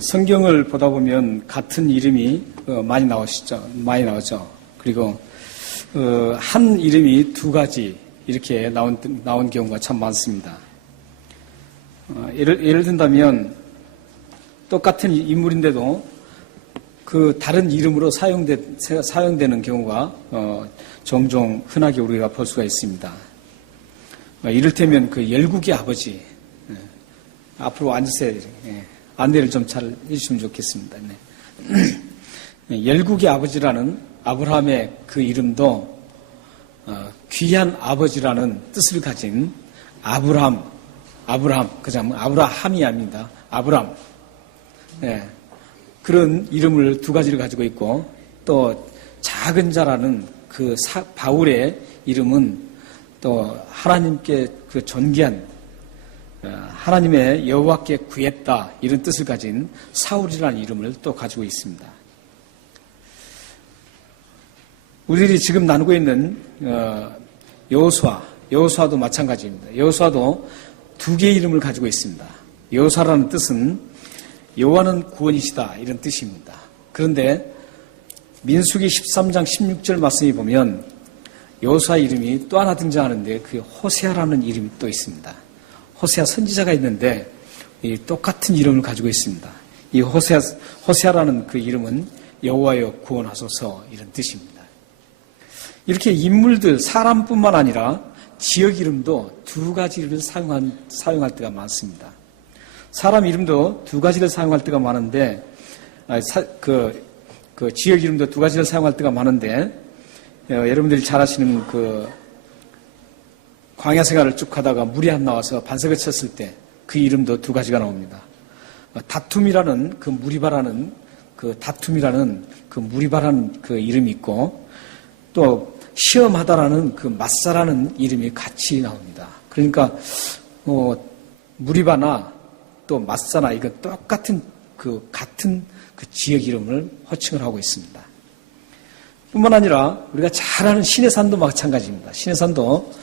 성경을 보다 보면 같은 이름이 많이 나오죠. 그리고 한 이름이 두 가지 이렇게 나온 경우가 참 많습니다. 예를 든다면 똑같은 인물인데도 그 다른 이름으로 사용되는 경우가 종종 흔하게 우리가 볼 수가 있습니다. 이를테면 그 열국의 아버지, 앞으로 앉으세요. 안내를 좀 잘 해주시면 좋겠습니다. 열국의 아버지라는 아브라함의 그 이름도 귀한 아버지라는 뜻을 가진 아브라함, 그냥 아브라함이 아닙니다. 아브라함. 그런 이름을 두 가지를 가지고 있고, 또 작은 자라는 그 바울의 이름은 또 하나님께 그 존귀한 하나님의 여호와께 구했다 이런 뜻을 가진 사울이라는 이름을 또 가지고 있습니다. 우리들이 지금 나누고 있는 여호수아도 마찬가지입니다. 여호수아도 두 개의 이름을 가지고 있습니다. 여호수아라는 뜻은 여호와는 구원이시다 이런 뜻입니다. 그런데 민수기 13장 16절 말씀에 보면 여호수아 이름이 또 하나 등장하는데 그 호세아라는 이름이 또 있습니다. 호세아 선지자가 있는데 이 똑같은 이름을 가지고 있습니다. 이 호세아라는 그 이름은 여호와여 구원하소서 이런 뜻입니다. 이렇게 인물들 사람뿐만 아니라 지역 이름도 두 가지를 사용할 때가 많습니다. 사람 이름도 두 가지를 사용할 때가 많은데 그 지역 이름도 두 가지를 사용할 때가 많은데 여러분들이 잘 아시는 그 광야 생활을 쭉 하다가 물이 안 나와서 반석을 쳤을 때 그 이름도 두 가지가 나옵니다. 다툼이라는 그 무리바라는 그 이름이 있고, 또 시험하다라는 그 맞사라는 이름이 같이 나옵니다. 그러니까 무리바나 또 맞사나 이거 똑같은 같은 그 지역 이름을 호칭을 하고 있습니다. 뿐만 아니라 우리가 잘 아는 시내산도 마찬가지입니다. 시내산도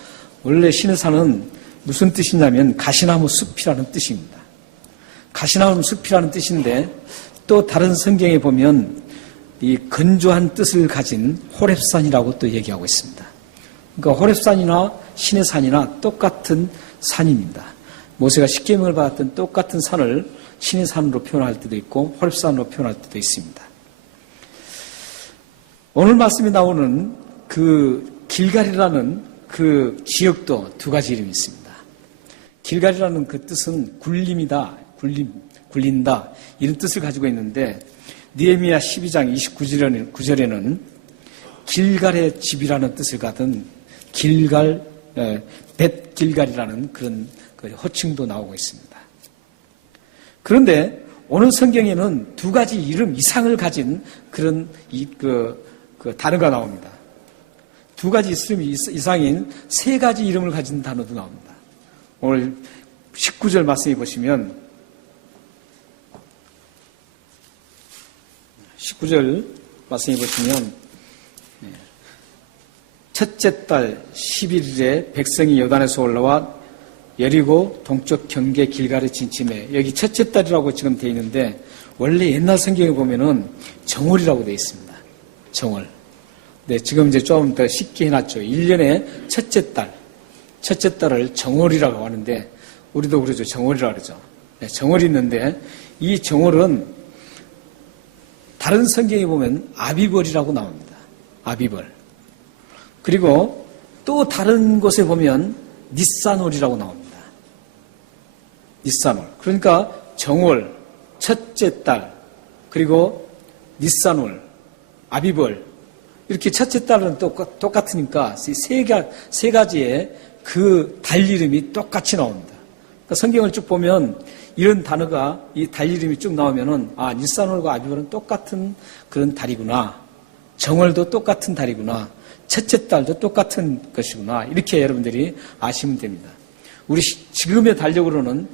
원래 시내산은 무슨 뜻이냐면 가시나무 숲이라는 뜻입니다. 가시나무 숲이라는 뜻인데 또 다른 성경에 보면 이 건조한 뜻을 가진 호렙산이라고 또 얘기하고 있습니다. 그러니까 호렙산이나 시내산이나 똑같은 산입니다. 모세가 십계명을 받았던 똑같은 산을 시내산으로 표현할 때도 있고 호렙산으로 표현할 때도 있습니다. 오늘 말씀에 나오는 그 길갈이라는 그 지역도 두 가지 이름이 있습니다. 길갈이라는 그 뜻은 굴림이다, 굴린다 이런 뜻을 가지고 있는데 느헤미야 12장 29절에는 길갈의 집이라는 뜻을 가진 벳길갈이라는 그런 호칭도 나오고 있습니다. 그런데 오늘 성경에는 두 가지 이름 이상을 가진 그런 그 단어가 나옵니다. 두 가지 이름 이상인 세 가지 이름을 가진 단어도 나옵니다. 오늘 19절 말씀해 보시면 19절 말씀해 보시면 첫째 달 11일에 백성이 요단에서 올라와 여리고 동쪽 경계 길갈에 진침해. 여기 첫째 달이라고 지금 되어 있는데 원래 옛날 성경에 보면은 정월이라고 되어 있습니다. 정월. 네, 지금 이제 좀 더 쉽게 해놨죠. 1년의 첫째 달을 정월이라고 하는데 우리도 그러죠. 정월이라고 그러죠. 네, 정월이 있는데 이 정월은 다른 성경에 보면 아비벌이라고 나옵니다. 아비벌. 그리고 또 다른 곳에 보면 니산월이라고 나옵니다. 니산월. 그러니까 정월, 첫째 달, 그리고 니산월, 아비벌. 이렇게 첫째 달은 똑같으니까 세 가지의 그 달 이름이 똑같이 나옵니다. 그러니까 성경을 쭉 보면 이런 단어가 이 달 이름이 쭉 나오면은 니산월과 아비벌은 똑같은 그런 달이구나. 정월도 똑같은 달이구나. 첫째 달도 똑같은 것이구나. 이렇게 여러분들이 아시면 됩니다. 우리 지금의 달력으로는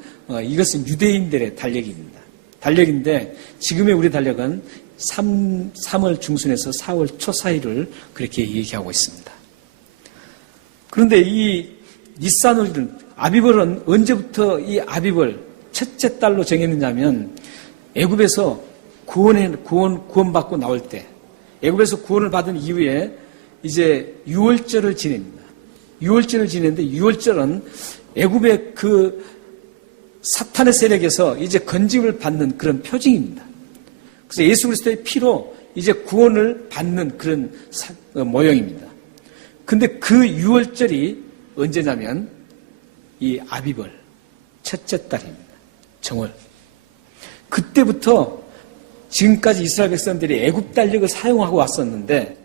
이것은 유대인들의 달력입니다. 달력인데 지금의 우리 달력은 3월 중순에서 4월 초 사이를 그렇게 얘기하고 있습니다. 그런데 이 니산월은 아비벌은 언제부터 이 아비벌 첫째 달로 정했느냐면 애굽에서 구원받고 나올 때, 애굽에서 구원을 받은 이후에 이제 유월절을 지냅니다. 유월절을 지내는데 유월절은 애굽의 그 사탄의 세력에서 이제 건짐을 받는 그런 표징입니다. 그래서 예수 그리스도의 피로 이제 구원을 받는 그런 모형입니다. 근데 그 유월절이 언제냐면 이 아비벌, 첫째 달입니다. 정월. 그때부터 지금까지 이스라엘 백성들이 애굽 달력을 사용하고 왔었는데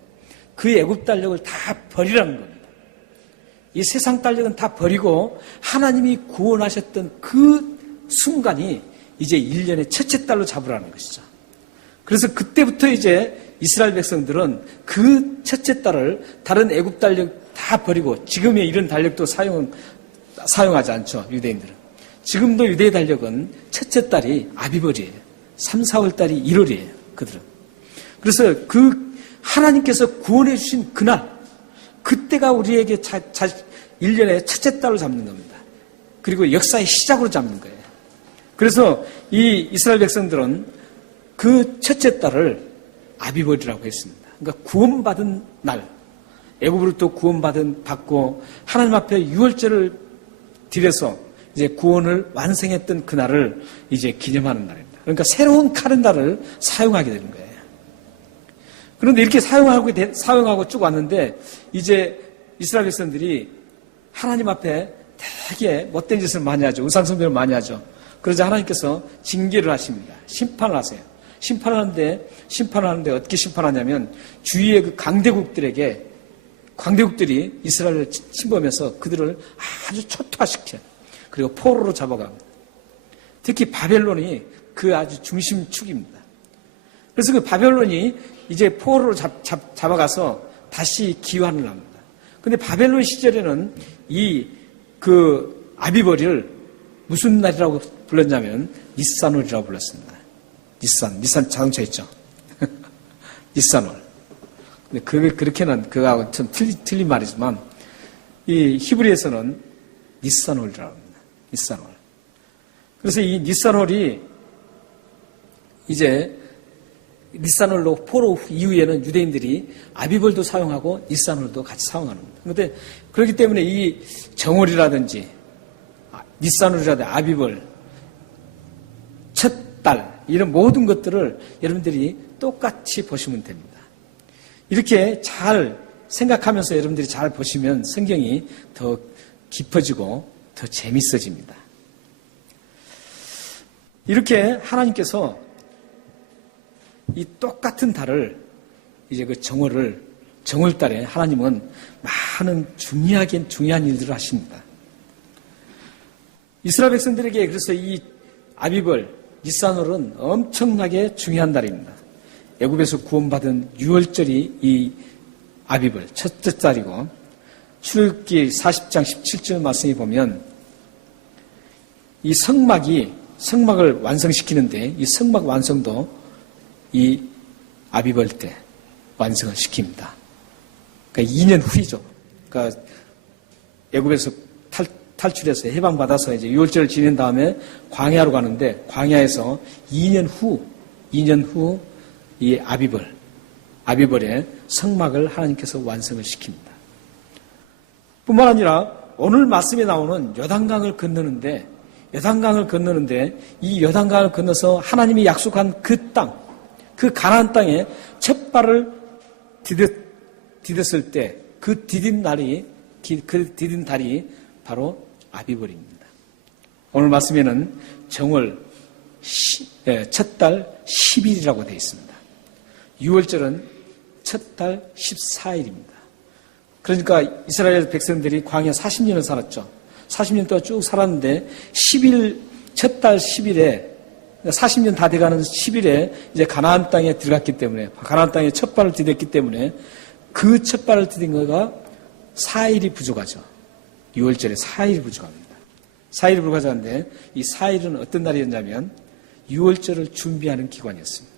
그 애굽 달력을 다 버리라는 겁니다. 이 세상 달력은 다 버리고 하나님이 구원하셨던 그 순간이 이제 1년의 첫째 달로 잡으라는 것이죠. 그래서 그때부터 이제 이스라엘 백성들은 그 첫째 달을 다른 애굽 달력 다 버리고 지금의 이런 달력도 사용하지 않죠. 유대인들은. 지금도 유대의 달력은 첫째 달이 아비벌이에요. 3, 4월 달이 1월이에요. 그들은. 그래서 그 하나님께서 구원해 주신 그날, 그때가 우리에게 1년의 첫째 달로 잡는 겁니다. 그리고 역사의 시작으로 잡는 거예요. 그래서 이 이스라엘 백성들은 그 첫째 달을 아비벌이라고 했습니다. 그러니까 구원받은 날, 애굽으로부터 받고 하나님 앞에 유월절을 드려서 이제 구원을 완성했던 그날을 이제 기념하는 날입니다. 그러니까 새로운 카렌다를 사용하게 되는 거예요. 그런데 이렇게 사용하고 쭉 왔는데 이제 이스라엘 백성들이 하나님 앞에 되게 못된 짓을 많이 하죠. 우상숭배를 많이 하죠. 그러자 하나님께서 징계를 하십니다. 심판을 하세요. 심판하는데 어떻게 심판하냐면 주위의 그 강대국들이 이스라엘을 침범해서 그들을 아주 초토화시켜요. 그리고 포로로 잡아갑니다. 특히 바벨론이 그 아주 중심축입니다. 그래서 그 바벨론이 이제 포로로 잡아가서 다시 기환을 합니다. 근데 바벨론 시절에는 그 아비벌을 무슨 날이라고 불렀냐면 니산월이라고 불렀습니다. 니산 자동차 있죠. 니산월. 근데 그렇게는 그거하고 좀 틀린 말이지만 이 히브리에서는 니산월이라고 합니다. 니산월. 그래서 이 니산월이 이제 니산월로 포로 이후에는 유대인들이 아비벌도 사용하고 니산월도 같이 사용하는 겁니다. 그런데 그렇기 때문에 이 정월이라든지 니산월이라든지 아비벌, 첫 달 이런 모든 것들을 여러분들이 똑같이 보시면 됩니다. 이렇게 잘 생각하면서 여러분들이 잘 보시면 성경이 더 깊어지고 더 재밌어집니다. 이렇게 하나님께서 이 똑같은 달을 이제 그 정월달에 하나님은 많은 중요한 일들을 하십니다. 이스라엘 백성들에게 그래서 이 아비벌, 니산월은 엄청나게 중요한 달입니다. 애굽에서 구원받은 유월절이 이 아비벌 첫째 달이고 출애굽기 40장 17절 말씀에 보면 이 성막을 완성시키는데 이 성막 완성도 이 아비벌 때 완성을 시킵니다. 그러니까 2년 후이죠. 그러니까 애굽에서 탈출해서 해방받아서 이제 유월절을 지낸 다음에 광야로 가는데 광야에서 2년 후 이 아비벌의 성막을 하나님께서 완성을 시킵니다. 뿐만 아니라 오늘 말씀에 나오는 요단강을 건너는데 이 요단강을 건너서 하나님이 약속한 그 땅, 그 가나안 땅에 첫 발을 디뎠을 때 그 디딘 달이 바로 아비벌입니다. 오늘 말씀에는 정월 첫 달 10일이라고 되어 있습니다. 유월절은 첫 달 14일입니다. 그러니까 이스라엘 백성들이 광야 40년을 살았죠. 40년 동안 쭉 살았는데 첫 달 10일에 40년 다 돼가는 10일에 이제 가나안 땅에 들어갔기 때문에 가나안 땅에 첫 발을 디뎠기 때문에 그 첫 발을 디딘 거가 4일이 부족하죠. 6월절에 4일이 부족합니다. 4일이 부족하는데 이 4일은 어떤 날이었냐면 6월절을 준비하는 기관이었습니다.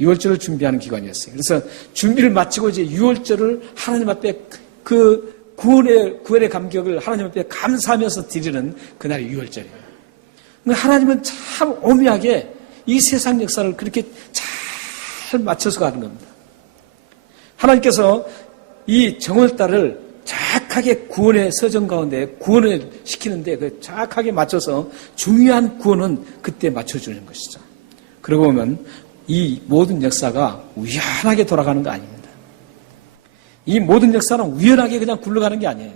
6월절을 준비하는 기관이었어요. 그래서 준비를 마치고 이제 6월절을 하나님 앞에 그 구원의 감격을 하나님 앞에 감사하면서 드리는 그날이 6월절이에요. 하나님은 참 오묘하게 이 세상 역사를 그렇게 잘 맞춰서 가는 겁니다. 하나님께서 이 정월달을 정확하게 구원의 서정 가운데 구원을 시키는데 그 정확하게 맞춰서 중요한 구원은 그때 맞춰주는 것이죠. 그러고 보면 이 모든 역사가 우연하게 돌아가는 거 아닙니다. 이 모든 역사는 우연하게 그냥 굴러가는 게 아니에요.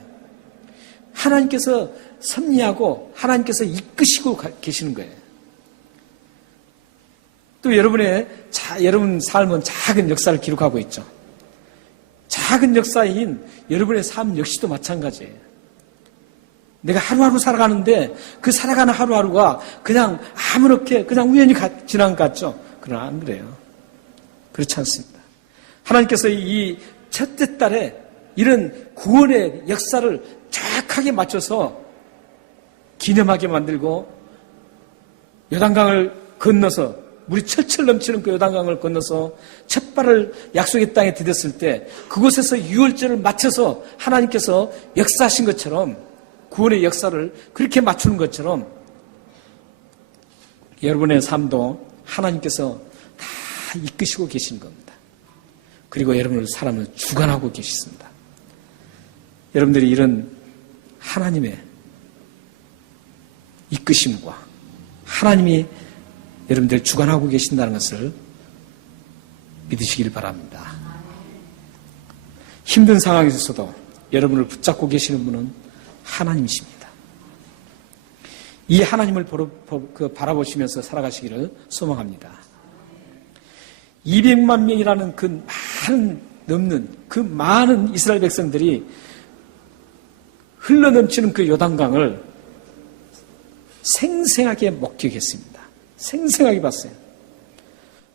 하나님께서 섭리하고 하나님께서 이끄시고 계시는 거예요. 또 여러분 삶은 작은 역사를 기록하고 있죠. 작은 역사인 여러분의 삶 역시도 마찬가지예요. 내가 하루하루 살아가는데 그 살아가는 하루하루가 그냥 아무렇게 그냥 우연히 지난 것 같죠? 그러나 안 그래요. 그렇지 않습니다. 하나님께서 이 첫째 달에 이런 구원의 역사를 정확하게 맞춰서 기념하게 만들고 요단강을 건너서 물이 철철 넘치는 그 요단강을 건너서 첫 발을 약속의 땅에 디뎠을 때 그곳에서 유월절을 맞춰서 하나님께서 역사하신 것처럼 구원의 역사를 그렇게 맞추는 것처럼 여러분의 삶도 하나님께서 다 이끄시고 계신 겁니다. 그리고 여러분의 삶을 주관하고 계십니다. 여러분들이 이런 하나님의 이끄심과 하나님이 여러분들 주관하고 계신다는 것을 믿으시길 바랍니다. 힘든 상황에서도 여러분을 붙잡고 계시는 분은 하나님이십니다. 이 하나님을 바라보시면서 살아가시기를 소망합니다. 200만 명이라는 그 많은 이스라엘 백성들이 흘러넘치는 그 요단강을 생생하게 목격했습니다. 생생하게 봤어요.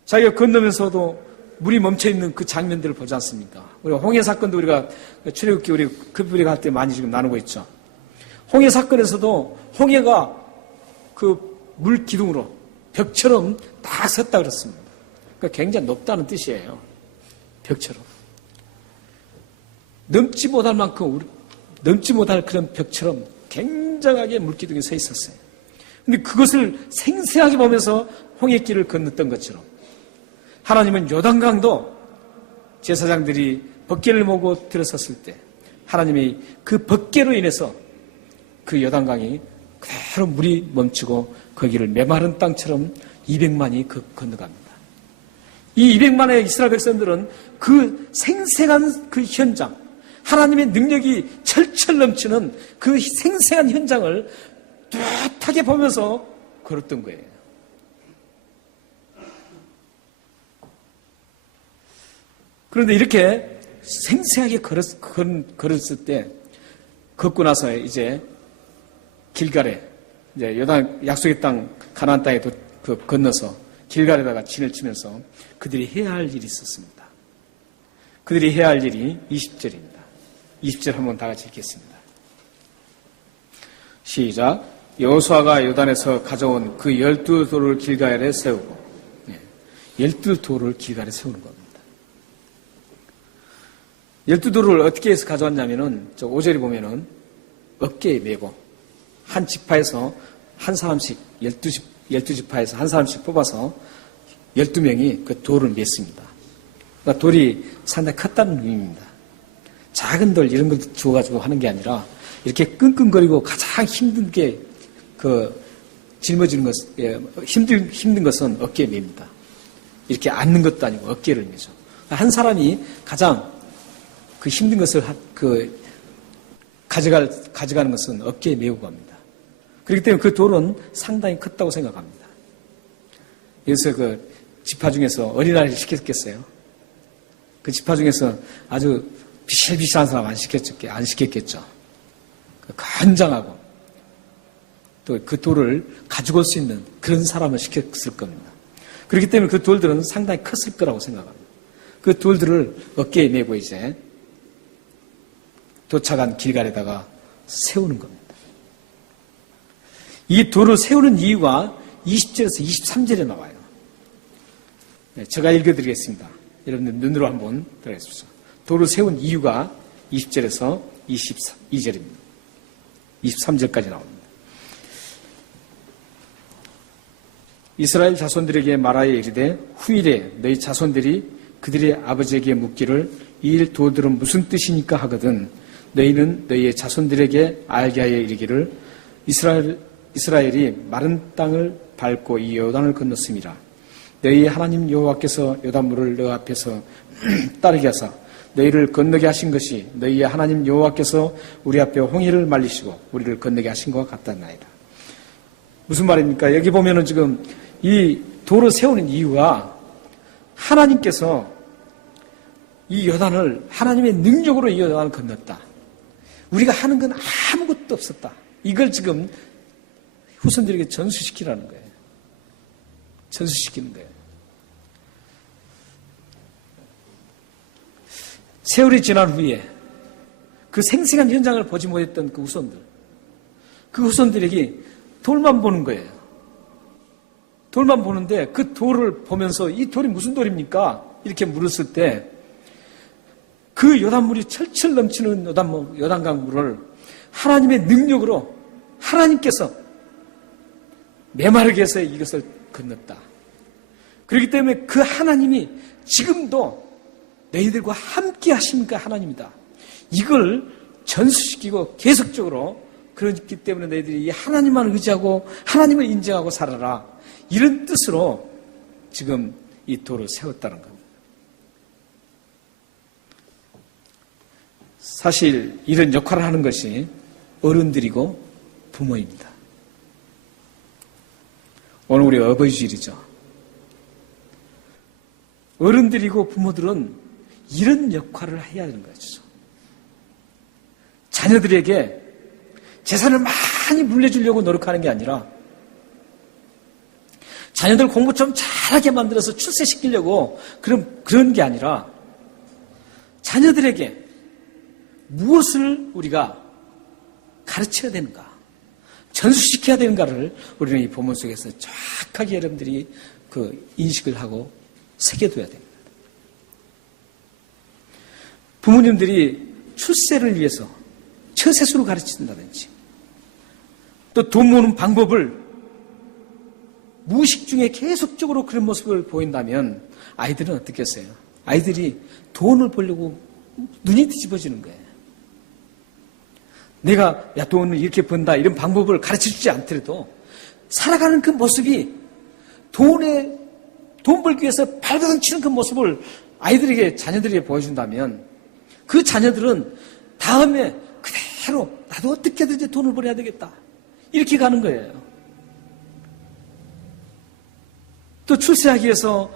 자기가 건너면서도 물이 멈춰있는 그 장면들을 보지 않습니까? 우리가 홍해 사건도 우리가 출애굽기 우리 급부리가 할 때 많이 지금 나누고 있죠. 홍해 사건에서도 홍해가 그 물 기둥으로 벽처럼 딱 섰다 그랬습니다. 그러니까 굉장히 높다는 뜻이에요. 벽처럼. 넘지 못할 그런 벽처럼 굉장하게 물기둥이 서 있었어요. 근데 그것을 생생하게 보면서 홍해길을 건넜던 것처럼 하나님은 요단강도 제사장들이 벗개를 모고 들어섰을 때 하나님이 그 벗개로 인해서 그 요단강이 그대로 물이 멈추고 거기를 메마른 땅처럼 200만이 건너갑니다. 이 200만의 이스라엘 백성들은 그 생생한 그 현장, 하나님의 능력이 철철 넘치는 그 생생한 현장을 뚜렷하게 보면서 걸었던 거예요. 그런데 이렇게 생생하게 걸었을 때 걷고 나서 이제 길갈에 이제 약속의 땅 가나안 땅에 건너서 길갈에다가 진을 치면서 그들이 해야 할 일이 있었습니다. 그들이 해야 할 일이 20절입니다. 20절 한번 다 같이 읽겠습니다. 시작. 여호수아가 요단에서 가져온 그 12돌을 길갈에 세우고 12돌을 길갈에 세우는 겁니다. 12돌을 어떻게 해서 가져왔냐면은 저 5절에 보면은 어깨에 메고 한 지파에서 한 사람씩 12지파에서 한 사람씩 뽑아서 12명이 그 돌을 맸습니다. 그러니까 돌이 상당히 컸다는 의미입니다. 작은 돌 이런 걸 주워가지고 하는 게 아니라 이렇게 끙끙거리고 가장 힘들게 짊어지는 힘든 것은 어깨에 맵니다. 이렇게 앉는 것도 아니고 어깨를 매죠. 한 사람이 가장 그 힘든 것을 가져가는 것은 어깨에 메고 갑니다. 그렇기 때문에 그 돌은 상당히 컸다고 생각합니다. 그래서 그 지파 중에서 어린아이를 시켰겠어요? 그 지파 중에서 아주 비실비실한 사람 안 시켰겠죠. 간장하고 또 그 돌을 가지고 올 수 있는 그런 사람을 시켰을 겁니다. 그렇기 때문에 그 돌들은 상당히 컸을 거라고 생각합니다. 그 돌들을 어깨에 메고 이제 도착한 길갈에다가 세우는 겁니다. 이 돌을 세우는 이유가 20절에서 23절에 나와요. 네, 제가 읽어드리겠습니다. 여러분들 눈으로 한번 들어주십시오. 돌을 세운 이유가 20절에서 22절입니다. 23절까지 나옵니다. 이스라엘 자손들에게 말하여 이르되 후일에 너희 자손들이 그들의 아버지에게 묻기를 이 일 도들은 무슨 뜻이니까 하거든 너희는 너희의 자손들에게 알게 하여 이르기를 이스라엘이 마른 땅을 밟고 이 요단을 건넜음이라. 너희의 하나님 여호와께서 요단물을 너 앞에서 따르게 하사 너희를 건너게 하신 것이 너희의 하나님 여호와께서 우리 앞에 홍해를 말리시고 우리를 건너게 하신 것과 같다나이다. 무슨 말입니까? 여기 보면은 지금 이 도를 세우는 이유가 하나님께서 이 요단을 하나님의 능력으로 이 요단을 건넜다. 우리가 하는 건 아무것도 없었다. 이걸 지금 후손들에게 전수시키라는 거예요. 전수시키는 거예요. 세월이 지난 후에 그 생생한 현장을 보지 못했던 그 후손들에게 돌만 보는 거예요. 돌만 보는데 그 돌을 보면서 이 돌이 무슨 돌입니까? 이렇게 물었을 때 그 요단물이 철철 넘치는 요단강 물을 하나님의 능력으로 하나님께서 메마르게 해서 이것을 건넜다. 그렇기 때문에 그 하나님이 지금도 너희들과 함께 하시는 그 하나님이다. 이걸 전수시키고 계속적으로 그렇기 때문에 너희들이 이 하나님만 의지하고 하나님을 인정하고 살아라. 이런 뜻으로 지금 이 도를 세웠다는 겁니다. 사실 이런 역할을 하는 것이 어른들이고 부모입니다. 오늘 우리 어버이주일이죠. 어른들이고 부모들은 이런 역할을 해야 하는 거죠. 자녀들에게 재산을 많이 물려주려고 노력하는 게 아니라 자녀들 공부 좀 잘하게 만들어서 출세시키려고 그런 게 아니라 자녀들에게 무엇을 우리가 가르쳐야 되는가, 전수시켜야 되는가를 우리는 이 본문 속에서 정확하게 여러분들이 그 인식을 하고 새겨둬야 됩니다. 부모님들이 출세를 위해서 처세술을 가르친다든지 또 돈 모으는 방법을 무의식 중에 계속적으로 그런 모습을 보인다면 아이들은 어떻겠어요? 아이들이 돈을 벌려고 눈이 뒤집어지는 거예요. 내가 돈을 이렇게 번다 이런 방법을 가르쳐주지 않더라도 살아가는 그 모습이 돈 벌기 위해서 발버둥 치는 그 모습을 아이들에게 자녀들에게 보여준다면 그 자녀들은 다음에 그대로 나도 어떻게든지 돈을 벌어야 되겠다 이렇게 가는 거예요. 또 출세하기 위해서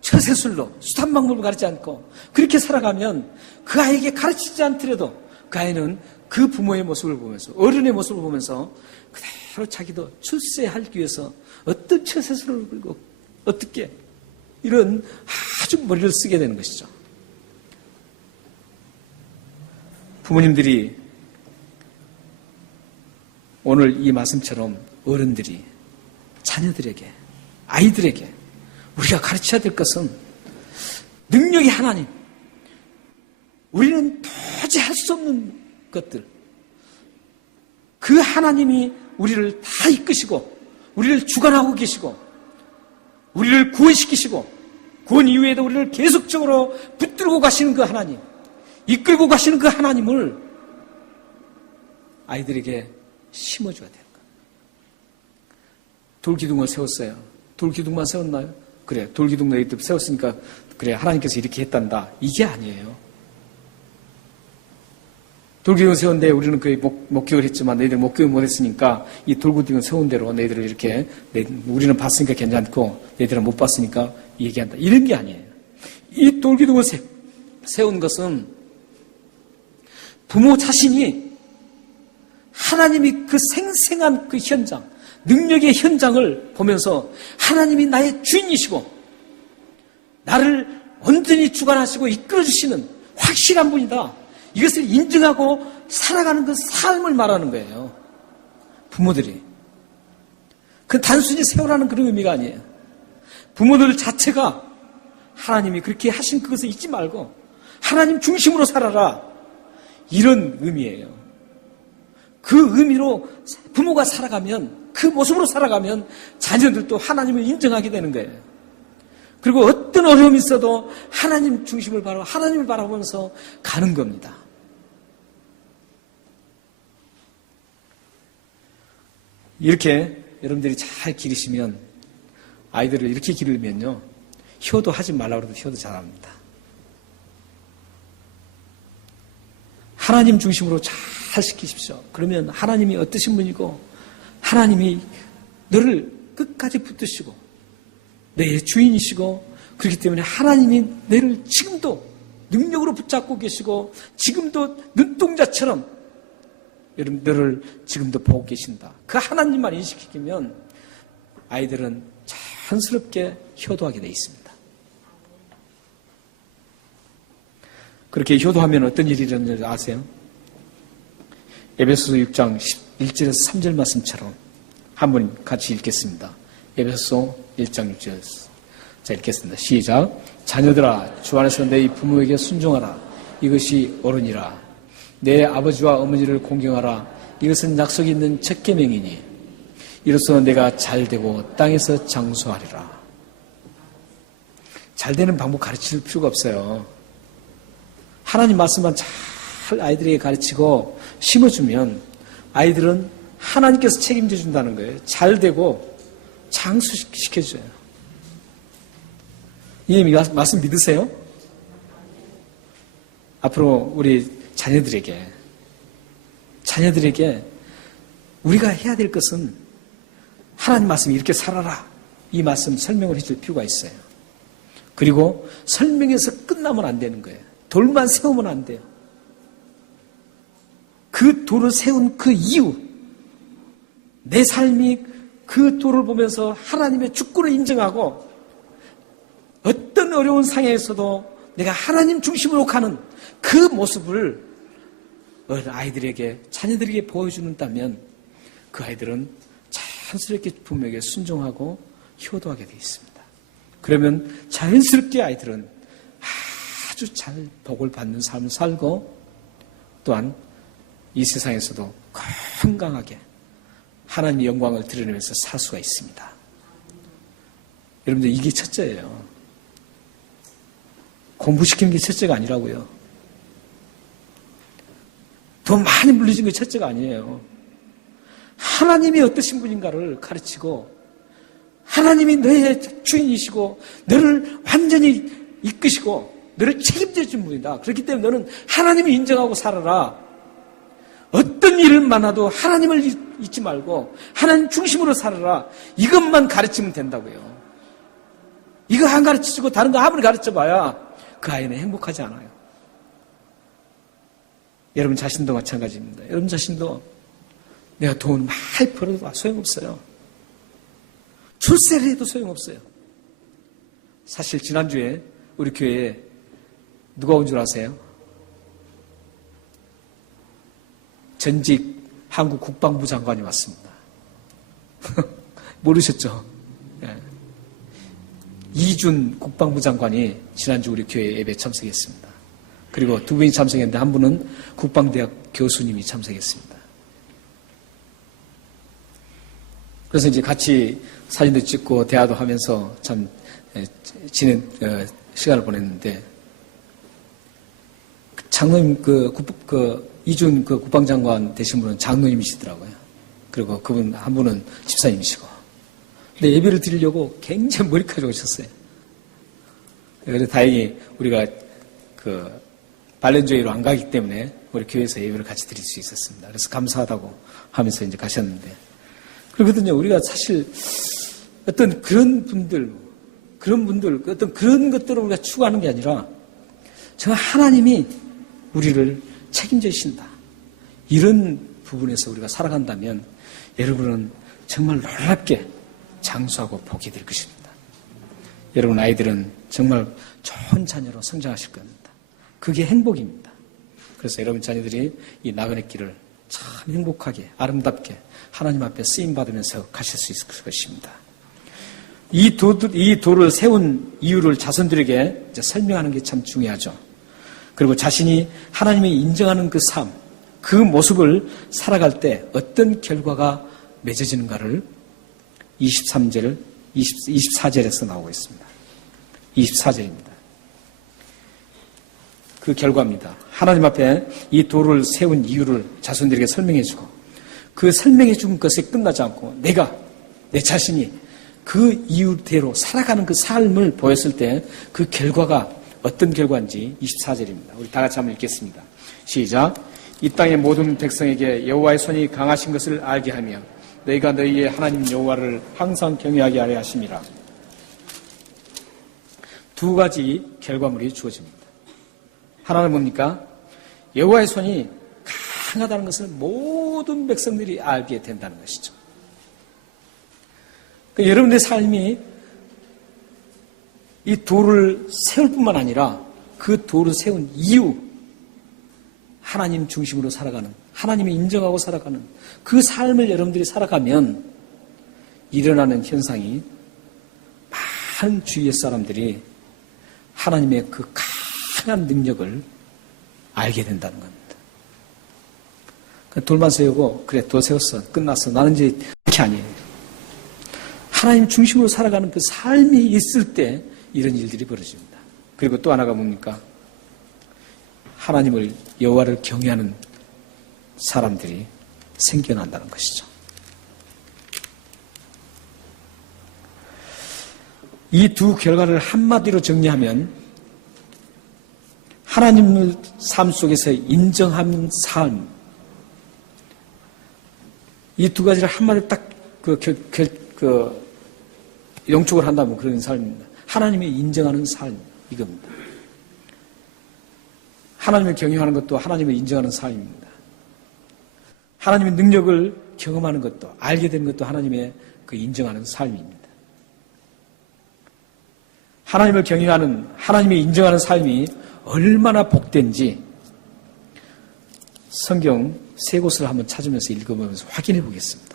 처세술로 수단 방법을 가르치지 않고 그렇게 살아가면 그 아이에게 가르치지 않더라도 그 아이는 그 부모의 모습을 보면서 어른의 모습을 보면서 그대로 자기도 출세하기 위해서 어떤 처세술을 불고 어떻게 이런 아주 머리를 쓰게 되는 것이죠. 부모님들이 오늘 이 말씀처럼 어른들이 자녀들에게 아이들에게 우리가 가르쳐야 될 것은 능력의 하나님, 우리는 도저히 할 수 없는 것들, 그 하나님이 우리를 다 이끄시고 우리를 주관하고 계시고 우리를 구원시키시고 구원 이후에도 우리를 계속적으로 붙들고 가시는 그 하나님, 이끌고 가시는 그 하나님을 아이들에게 심어줘야 되는 거예요. 돌기둥을 세웠어요. 돌기둥만 세웠나요? 그래, 돌기둥 너희들 세웠으니까 그래, 하나님께서 이렇게 했단다. 이게 아니에요. 돌기둥을 세웠는데 우리는 거의 목격을 했지만 너희들 목격을 못했으니까 이 돌기둥을 세운 대로 너희들을 이렇게 우리는 봤으니까 괜찮고 너희들은 못 봤으니까 얘기한다. 이런 게 아니에요. 이 돌기둥을 세운 것은 부모 자신이 하나님이 그 생생한 그 현장, 능력의 현장을 보면서 하나님이 나의 주인이시고 나를 온전히 주관하시고 이끌어주시는 확실한 분이다. 이것을 인정하고 살아가는 그 삶을 말하는 거예요. 부모들이. 그 단순히 세우라는 그런 의미가 아니에요. 부모들 자체가 하나님이 그렇게 하신 그것을 잊지 말고 하나님 중심으로 살아라. 이런 의미예요. 그 의미로 부모가 살아가면 그 모습으로 살아가면 자녀들도 하나님을 인정하게 되는 거예요. 그리고 어떤 어려움이 있어도 하나님 중심을 바라보고 하나님을 바라보면서 가는 겁니다. 이렇게 여러분들이 잘 기르시면, 아이들을 이렇게 기르면요, 효도하지 말라고 해도 효도 잘합니다. 하나님 중심으로 잘 시키십시오. 그러면 하나님이 어떠신 분이고 하나님이 너를 끝까지 붙드시고 너의 주인이시고, 그렇기 때문에 하나님이 너를 지금도 능력으로 붙잡고 계시고 지금도 눈동자처럼 여러분 너를 지금도 보고 계신다. 그 하나님만 인식시키면 아이들은 자연스럽게 효도하게 되어 있습니다. 그렇게 효도하면 어떤 일이 일어나는지 아세요? 에베소서 6장 1절에서 3절 말씀처럼 한번 같이 읽겠습니다. 에베소서 1장 6절. 자, 읽겠습니다. 시작. 자녀들아, 주 안에서 내 부모에게 순종하라. 이것이 옳으니라. 내 아버지와 어머니를 공경하라. 이것은 약속이 있는 첫 계명이니 이로써 내가 잘되고 땅에서 장수하리라. 잘되는 방법 가르칠 필요가 없어요. 하나님 말씀만 잘 아이들에게 가르치고 심어주면 아이들은 하나님께서 책임져 준다는 거예요. 잘되고 장수시켜줘요. 이 말씀 믿으세요? 앞으로 우리 자녀들에게 우리가 해야 될 것은 하나님 말씀이 이렇게 살아라, 이 말씀 설명을 해줄 필요가 있어요. 그리고 설명해서 끝나면 안 되는 거예요. 돌만 세우면 안 돼요. 그 돌을 세운 그 이유, 내 삶이 그 돌을 보면서 하나님의 주권을 인정하고 어떤 어려운 상황에서도 내가 하나님 중심으로 가는 그 모습을 아이들에게, 자녀들에게 보여준다면 그 아이들은 자연스럽게 부모에게 순종하고 효도하게 되어 있습니다. 그러면 자연스럽게 아이들은 아주 잘 복을 받는 삶을 살고 또한 이 세상에서도 건강하게 하나님의 영광을 드러내면서 살 수가 있습니다. 여러분들, 이게 첫째예요. 공부시키는 게 첫째가 아니라고요. 돈 많이 물리신 게 첫째가 아니에요. 하나님이 어떠신 분인가를 가르치고 하나님이 너의 주인이시고 너를 완전히 이끄시고 너를 책임져 준 분이다. 그렇기 때문에 너는 하나님을 인정하고 살아라. 어떤 일을 만나도 하나님을 잊지 말고 하나님 중심으로 살아라. 이것만 가르치면 된다고요. 이거 안 가르치고 다른 거 아무리 가르쳐봐야 그 아이는 행복하지 않아요. 여러분 자신도 마찬가지입니다. 여러분 자신도 내가 돈 많이 벌어도 소용없어요. 출세를 해도 소용없어요. 사실 지난주에 우리 교회에 누가 온 줄 아세요? 전직 한국 국방부 장관이 왔습니다. 모르셨죠? 네. 이준 국방부 장관이 지난주 우리 교회 예배에 참석했습니다. 그리고 두 분이 참석했는데 한 분은 국방대학 교수님이 참석했습니다. 그래서 이제 같이 사진도 찍고 대화도 하면서 참 지낸 시간을 보냈는데, 장로님 이준 국방장관 되신 분은 장로님이시더라고요. 그리고 그분 한 분은 집사님이시고. 근데 예배를 드리려고 굉장히 머리까지 오셨어요. 그래서 다행히 우리가 발렌조이로 안 가기 때문에 우리 교회에서 예배를 같이 드릴 수 있었습니다. 그래서 감사하다고 하면서 이제 가셨는데, 그러거든요. 우리가 사실 어떤 그런 분들, 어떤 그런 것들을 우리가 추구하는 게 아니라 정말 하나님이 우리를 책임져 주신다. 이런 부분에서 우리가 살아간다면 여러분은 정말 놀랍게 장수하고 복이 될 것입니다. 여러분 아이들은 정말 좋은 자녀로 성장하실 겁니다. 그게 행복입니다. 그래서 여러분 자녀들이 이 나그네 길을 참 행복하게 아름답게 하나님 앞에 쓰임받으면서 가실 수 있을 것입니다. 이 돌을 세운 이유를 자손들에게 이제 설명하는 게 참 중요하죠. 그리고 자신이 하나님이 인정하는 그 삶, 그 모습을 살아갈 때 어떤 결과가 맺어지는가를 23절, 24절에서 나오고 있습니다. 24절입니다. 그 결과입니다. 하나님 앞에 이 돌을 세운 이유를 자손들에게 설명해 주고 그 설명해 준 것에 끝나지 않고 내가 내 자신이 그 이유대로 살아가는 그 삶을 보였을 때 그 결과가 어떤 결과인지 24절입니다. 우리 다 같이 한번 읽겠습니다. 시작. 이 땅의 모든 백성에게 여호와의 손이 강하신 것을 알게 하며 너희가 너희의 하나님 여호와를 항상 경외하게 하려 하심이라. 두 가지 결과물이 주어집니다. 하나는 뭡니까? 여호와의 손이 강하다는 것을 모든 백성들이 알게 된다는 것이죠. 그러니까 여러분들의 삶이 이 돌을 세울 뿐만 아니라 그 돌을 세운 이유, 하나님 중심으로 살아가는, 하나님을 인정하고 살아가는 그 삶을 여러분들이 살아가면 일어나는 현상이 많은 주위의 사람들이 하나님의 그 강한 능력을 알게 된다는 겁니다. 돌만 세우고 그래 돌 세웠어 끝났어 나는 이제 그렇게 아니에요. 하나님 중심으로 살아가는 그 삶이 있을 때 이런 일들이 벌어집니다. 그리고 또 하나가 뭡니까? 하나님을 여호와를 경외하는 사람들이 생겨난다는 것이죠. 이 두 결과를 한마디로 정리하면 하나님을 삶 속에서 인정하는 삶, 이 두 가지를 한마디로 딱 영축을 한다면 그런 삶입니다. 하나님을 인정하는 삶, 이겁니다. 하나님을 경외하는 것도 하나님을 인정하는 삶입니다. 하나님의 능력을 경험하는 것도, 알게 되는 것도 하나님의 그 인정하는 삶입니다. 하나님을 경외하는, 하나님을 인정하는 삶이 얼마나 복된지 성경 세 곳을 한번 찾으면서 읽어보면서 확인해 보겠습니다.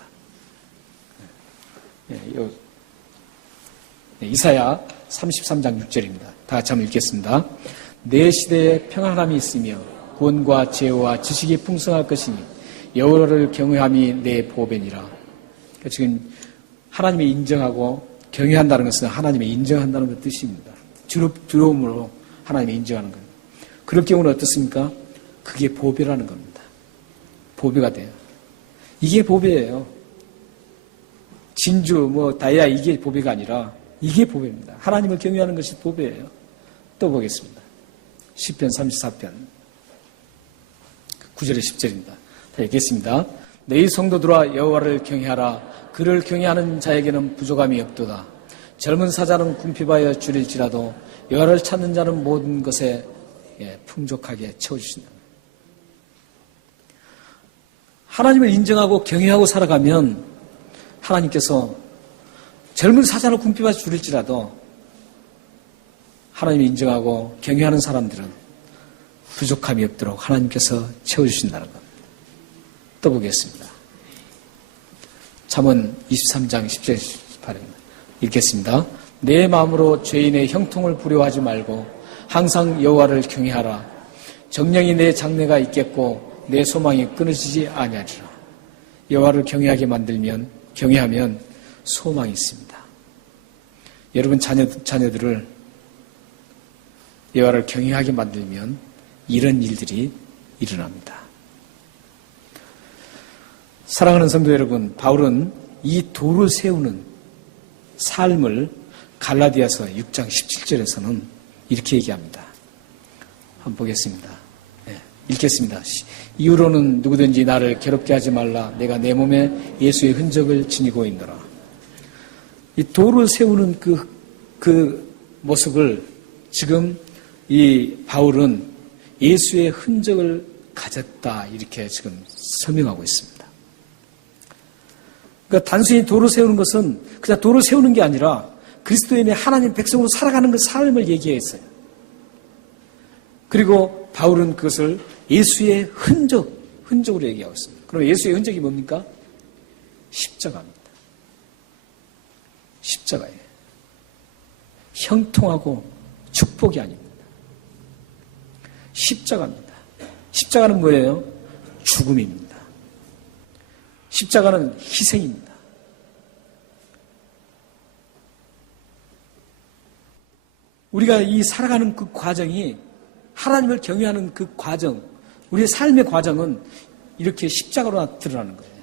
이사야 33장 6절입니다. 다 같이 한번 읽겠습니다. 내 시대에 평안함이 있으며 구원과 지혜와 지식이 풍성할 것이니 여호와를 경외함이 내 보배니라. 지금 하나님의 인정하고 경외한다는 것은 하나님의 인정한다는 것 뜻입니다. 두려움으로 하나님의 인정하는 겁니다. 그럴 경우는 어떻습니까? 그게 보배라는 겁니다. 보배가 돼요. 이게 보배예요. 진주, 다이아 이게 보배가 아니라 이게 보배입니다. 하나님을 경외하는 것이 보배예요. 또 보겠습니다. 시편 34편 9절에 10절입니다. 다 읽겠습니다. 너희 성도들아 여호와를 경외하라. 그를 경외하는 자에게는 부족함이 없도다. 젊은 사자는 궁핍하여 줄일지라도 여호와를 찾는 자는 모든 것에 풍족하게 채워주신다. 하나님을 인정하고 경외하고 살아가면 하나님께서 젊은 사자는 궁핍하여 줄일지라도 하나님을 인정하고 경외하는 사람들은 부족함이 없도록 하나님께서 채워주신다는 겁니다. 또 보겠습니다. 잠언 23장 10절 18절입니다. 읽겠습니다. 내 마음으로 죄인의 형통을 부려하지 말고 항상 여호와를 경외하라. 정령이 내 장래가 있겠고 내 소망이 끊어지지 아니하리라. 여호와를 경외하면 소망이 있습니다. 여러분 자녀들을 여호와를 경외하게 만들면 이런 일들이 일어납니다. 사랑하는 성도 여러분, 바울은 이 돌을 세우는 삶을 갈라디아서 6장 17절에서는 이렇게 얘기합니다. 한번 보겠습니다. 읽겠습니다. 이후로는 누구든지 나를 괴롭게 하지 말라. 내가 내 몸에 예수의 흔적을 지니고 있노라. 이 돌을 세우는 그 모습을 지금 이 바울은 예수의 흔적을 가졌다. 이렇게 지금 설명하고 있습니다. 그러니까 단순히 돌을 세우는 것은 그냥 돌을 세우는 게 아니라 그리스도인의 하나님 백성으로 살아가는 그 삶을 얘기했어요. 그리고 바울은 그것을 예수의 흔적으로 얘기하고 있습니다. 그럼 예수의 흔적이 뭡니까? 십자가입니다. 십자가예요. 형통하고 축복이 아닙니다. 십자가입니다. 십자가는 뭐예요? 죽음입니다. 십자가는 희생입니다. 우리가 이 살아가는 그 과정이 하나님을 경외하는 그 과정, 우리의 삶의 과정은 이렇게 십자가로 드러나는 거예요.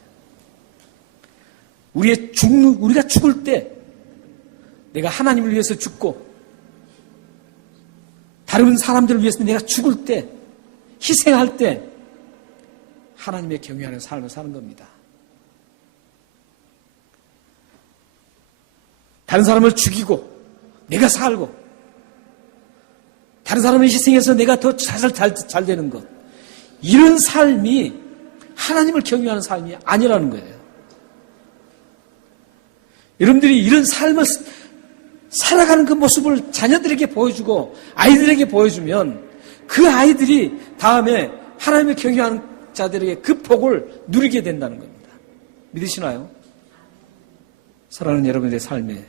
우리가 죽을 때 내가 하나님을 위해서 죽고 다른 사람들을 위해서 내가 죽을 때 희생할 때 하나님의 경외하는 삶을 사는 겁니다. 다른 사람을 죽이고 내가 살고 다른 사람을 희생해서 내가 더 잘 되는 것, 이런 삶이 하나님을 경외하는 삶이 아니라는 거예요. 여러분들이 이런 삶을 살아가는 그 모습을 자녀들에게 보여주고 아이들에게 보여주면 그 아이들이 다음에 하나님을 경외하는 자들에게 그 복을 누리게 된다는 겁니다. 믿으시나요? 사랑하는 여러분들의 삶에,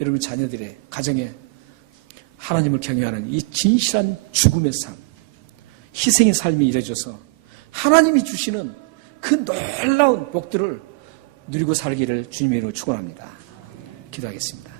여러분 자녀들의 가정에 하나님을 경외하는 이 진실한 죽음의 삶, 희생의 삶이 이루어져서 하나님이 주시는 그 놀라운 복들을 누리고 살기를 주님의 이름으로 축원합니다. 기도하겠습니다.